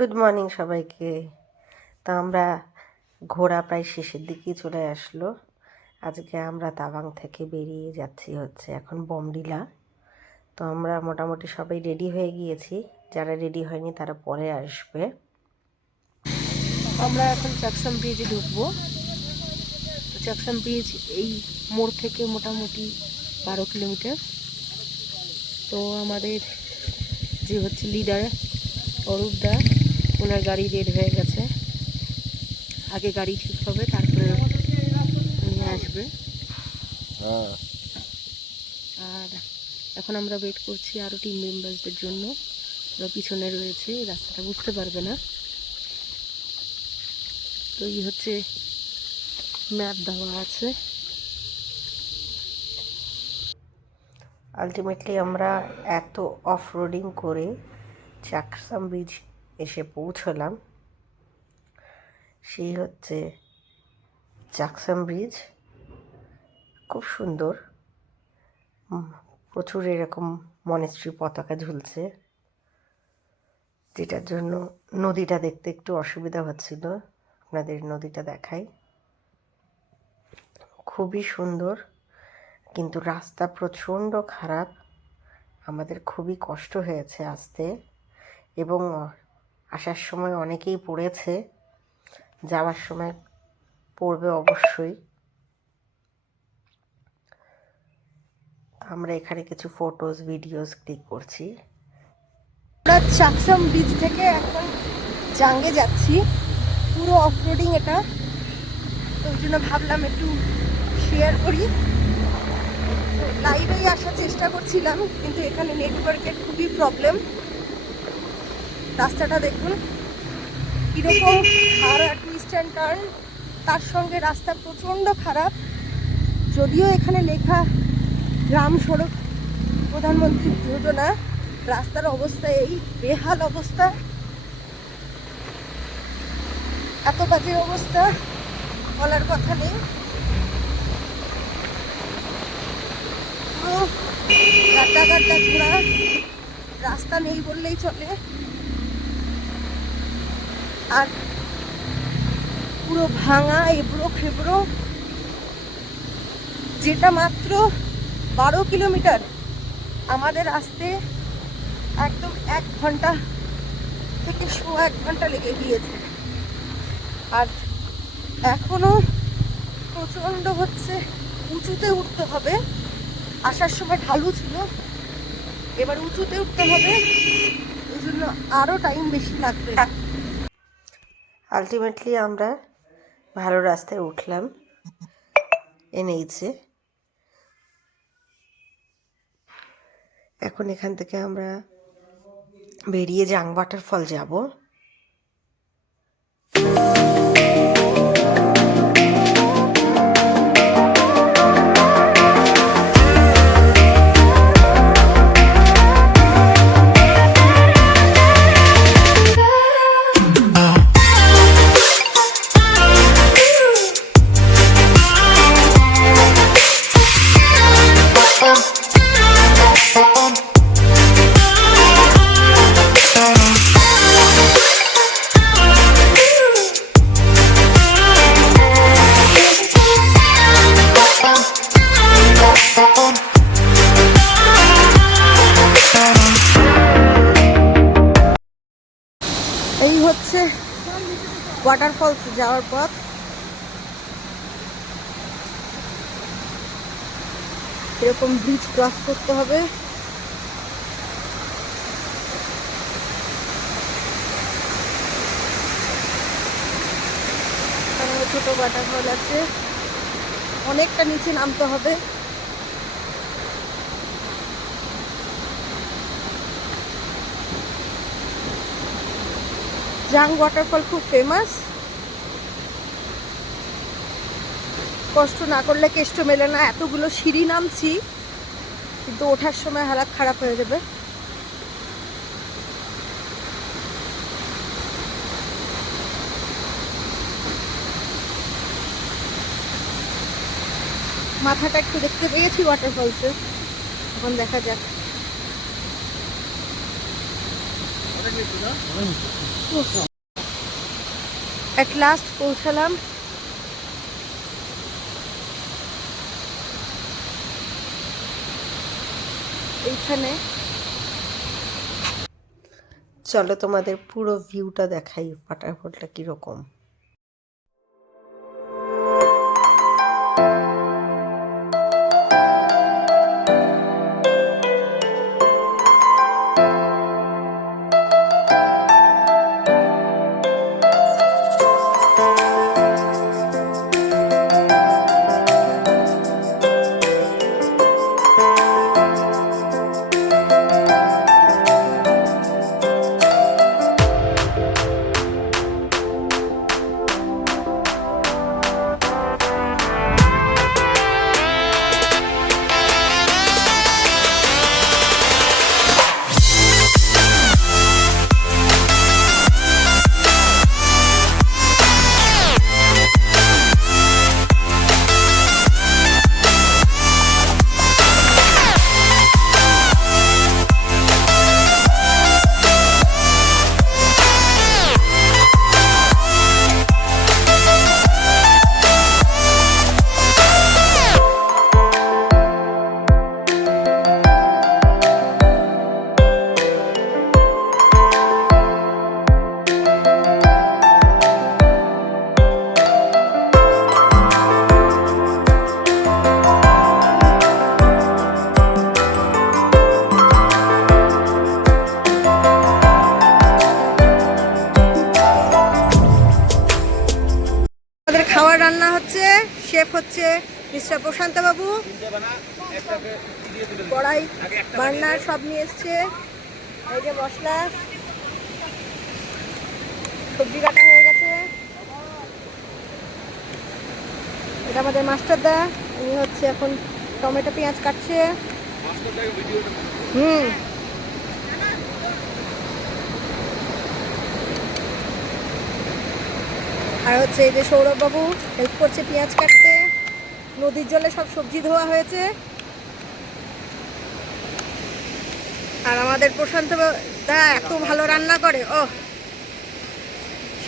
Good morning সবাইকে। তো আমরা ঘোরা প্রায় শেষের দিকেই চলে আসলো। আজকে আমরা তাওয়াং থেকে বেরিয়ে যাচ্ছি এখন বমডিলা। তো আমরা মোটামুটি সবাই রেডি হয়ে গিয়েছি, যারা রেডি হয়নি তারা পরে আসবে। আমরা এখন চাকসাম ব্রিজে ঢুকবো। তো চাকসাম ব্রিজ এই মোড় থেকে মোটামুটি 12 কিলোমিটার। তো আমাদের যে লিডার অরূপ দা, ওনার গাড়ি রেডি হয়ে গেছে। আগে গাড়ি ঠিক হবে, তারপরে উনি আসবে। আর এখন আমরা ওয়েট করছি আরও টিম মেম্বার্সদের জন্য। ওরা পিছনে রয়েছে, রাস্তাটা বুঝতে পারবে না। তো এই ম্যাপ দেওয়া আছে। আলটিমেটলি আমরা এত অফ রোডিং করে চাকসাম ব্রিজ এসে পৌঁছলাম। সেই চাকসাম ব্রিজ, খুব সুন্দর। প্রচুর এরকম মনেস্ট্রি পতাকা ঝুলছে, যেটার জন্য নদীটা দেখতে একটু অসুবিধা হচ্ছিল। আপনাদের নদীটা দেখাই, খুবই সুন্দর, কিন্তু রাস্তা প্রচণ্ড খারাপ। আমাদের খুবই কষ্ট হয়েছে আসতে, এবং আসার সময় অনেকেই পড়েছে, যাওয়ার সময় পড়বে অবশ্যই। আমরা এখানে কিছু ফটোজ ভিডিওস ক্লিক করছি। আমরা চাকসাম ব্রিজ থেকে এখন জাঙ্গে যাচ্ছি, পুরো অফরোডিং এটা। তো ওই জন্য ভাবলাম একটু শেয়ার করি। লাইভেই আসার চেষ্টা করছিলাম, কিন্তু এখানে নেটওয়ার্কের খুবই প্রবলেম। রাস্তাটা দেখুন কীরকম, আর টুইস্ট অ্যান্ড টার্ন, তার সঙ্গে রাস্তা প্রচণ্ড খারাপ। যদিও এখানে লেখা গ্রাম সড়ক প্রধানমন্ত্রী যোজনা, রাস্তার অবস্থা এই বেহাল অবস্থা, এত বাজে অবস্থা বলার কথা নেই। পুরো গাড্ডা গাড্ডা ঘোরা, রাস্তা নেই বললেই চলে। আর পুরো ভাঙা, এবড়ো খেবড়ো, যেটা মাত্র 12 কিলোমিটার, আমাদের আসতে একদম 1 ঘন্টা থেকে 1.25 ঘন্টা লেগে গিয়েছে। আর এখনো প্রচণ্ড উঁচুতে উঠতে হবে। আসার সময় ঢালু ছিল, এবার উঁচুতে উঠতে হবে, এই জন্য আরও টাইম বেশি লাগবে। আলটিমেটলি আমরা ভালো রাস্তায় উঠলাম এনেইছে। এখন এখান থেকে আমরা বেরিয়ে জাং ওয়াটারফল যাব। এই ওয়াটারফলস যাওয়ার পথ। এরকম ব্রিজ ক্রস করতে হবে। ছোট ওয়াটারফল আছে, অনেকটা নিচে নামতে হবে। জাং ওয়াটারফল খুব ফেমাস, কষ্ট না করলে কেষ্ট মেলে না। এতগুলো সিঁড়ি নামছি, কিন্তু ওঠার সময় হালাত খারাপ হয়ে যাবে। মাথাটা একটু দেখতে পেয়েছি ওয়াটারফলসে, এখন দেখা যাক। অ্যাট লাস্ট পৌঁছালাম। এইখানে চলো তোমাদের পুরো ভিউটা দেখাই ওয়াটারফলটা কীরকম। আমাদের খাবার রান্না হচ্ছে, শেফ হচ্ছে মিস্টার প্রশান্ত বাবু। কড়াই বার্নার সব নিয়ে এসছে, এই যে মশলা, সবজি কাটা হয়ে গেছে। এটা আমাদের মাস্টারদা, উনি হচ্ছে এখন টমেটো পেঁয়াজ কাটছে। আর হচ্ছে এই যে সৌরভ বাবু হেল্প করছে পেঁয়াজ কাটতে। নদীর জলে সব সবজি ধোয়া হয়েছে। আর আমাদের প্রশান্ত দা এত ভালো রান্না করে, ও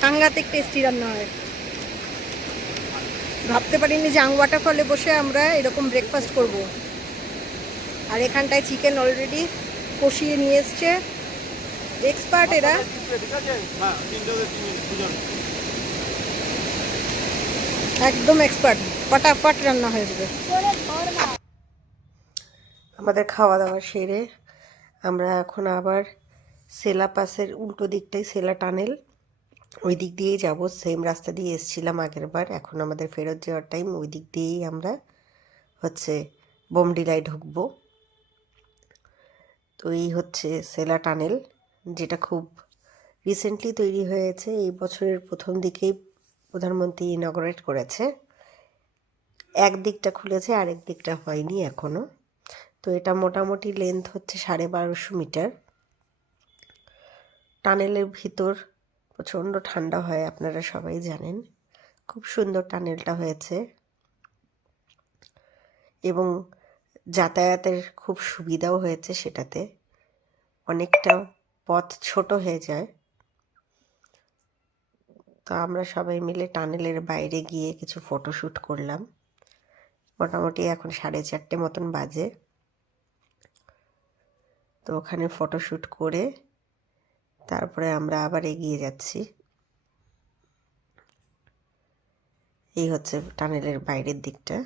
সাংঘাতিক টেস্টি রান্না হয়। ভাবতে পারিনি যে ওয়াটারফলে বসে আমরা এরকম ব্রেকফাস্ট করব। আর এখানটায় চিকেন অলরেডি কষিয়ে নিয়ে এসছে, এক্সপার্ট এরা। একদম এক্সপার্ট, ফটাফট রান্না হয়ে যাবে। আমাদের খাওয়া দাওয়া সেরে আমরা এখন আবার সেলা পাসের উল্টো দিকটাই সেলা টানেল, ওই দিক দিয়েই যাব। সেম রাস্তা দিয়ে এসেছিলাম আগের বার, এখন আমাদের ফেরত যাওয়ার টাইম। ওই দিক দিয়েই আমরা হচ্ছে বোমডিলায় ঢুকবো। তো এই হচ্ছে সেলা টানেল, যেটা খুব রিসেন্টলি তৈরি হয়েছে, এই বছরের প্রথম দিকেই প্রধানমন্ত্রী ইনগরেট করেছে। এক দিকটা খুলেছে, আরেক দিকটা হয়নি এখনও। তো এটা মোটামুটি লেন্থ হচ্ছে 1250 মিটার। টানেলের ভিতর প্রচণ্ড ঠান্ডা হয়, আপনারা সবাই জানেন। খুব সুন্দর টানেলটা হয়েছে এবং যাতায়াতের খুব সুবিধাও হয়েছে সেটাতে। অনেকটা পথ ছোট হয়ে যায়। তো আমরা সবাই মিলে টানেলের বাইরে গিয়ে কিছু ফটোশ্যুট করলাম। মোটামুটি এখন 4:30 মতন বাজে। তো ওখানে ফটোশ্যুট করে তারপরে আমরা আবার এগিয়ে যাচ্ছি। এই হচ্ছে টানেলের বাইরের দিকটা।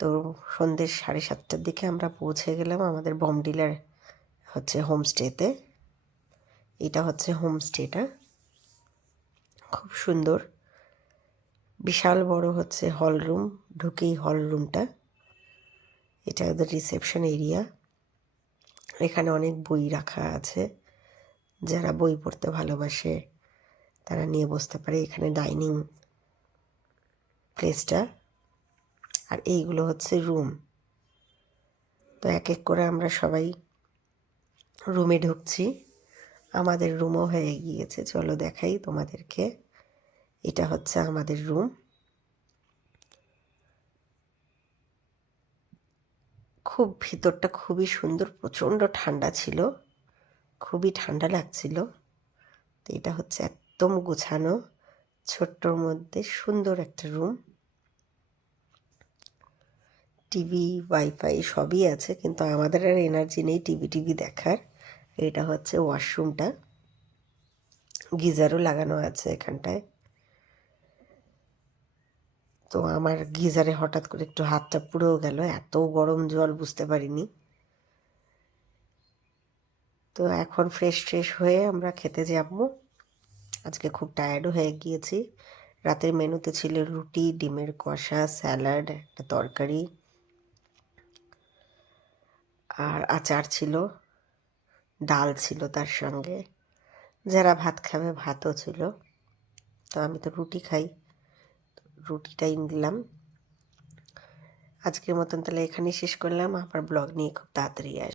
তো সন্ধ্যে 7:30টার দিকে আমরা পৌঁছে গেলাম আমাদের বোমডিলার হচ্ছে হোমস্টেতে। এটা হচ্ছে হোমস্টেটা, খুব সুন্দর, বিশাল বড় হচ্ছে হল রুম। ঢুকেই হল রুমটা, এটা ওদের রিসেপশন এরিয়া। এখানে অনেক বই রাখা আছে, যারা বই পড়তে ভালোবাসে তারা নিয়ে বসতে পারে। এখানে ডাইনিং প্লেসটা, আর এইগুলো হচ্ছে রুম। তো এক এক করে আমরা সবাই রুমে ঢুকছি। আমাদের রুমও হয়ে গিয়েছে, চলো দেখাই তোমাদেরকে। এটা হচ্ছে আমাদের রুম। খুব ভিতরটা খুবই সুন্দর, প্রচণ্ড ঠান্ডা ছিল। খুবই ঠান্ডা লাগছিল। তো এটা হচ্ছে একদম গোছানো ছোট্টর মধ্যে সুন্দর একটা রুম। টিভি, ওয়াইফাই সবই আছে, কিন্তু আমাদের আর এনার্জি নেই টিভি দেখার। এটা হচ্ছে ওয়াশরুমটা, গিজারও লাগানো আছে এখানটায়। তো আমার গিজারে হঠাৎ করে একটু হাতটা পুড়েও গেল, এত গরম জল বুঝতে পারিনি। তো এখন ফ্রেশ হয়ে আমরা খেতে যাব। আজকে খুব টায়ার্ডও হয়ে গিয়েছি। রাতের মেনুতে ছিল রুটি, ডিমের কষা, স্যালাড, একটা তরকারি আর আচার ছিল, ডাল ছিল তার সঙ্গে। যারা ভাত খাবে ভাতও ছিল। তো আমি তো রুটি খাই, রুটিটাই নিলাম। আজকের মতন তাহলে এখানেই শেষ করলাম। আবার ব্লগ নিয়ে খুব তাড়াতাড়ি আসবো।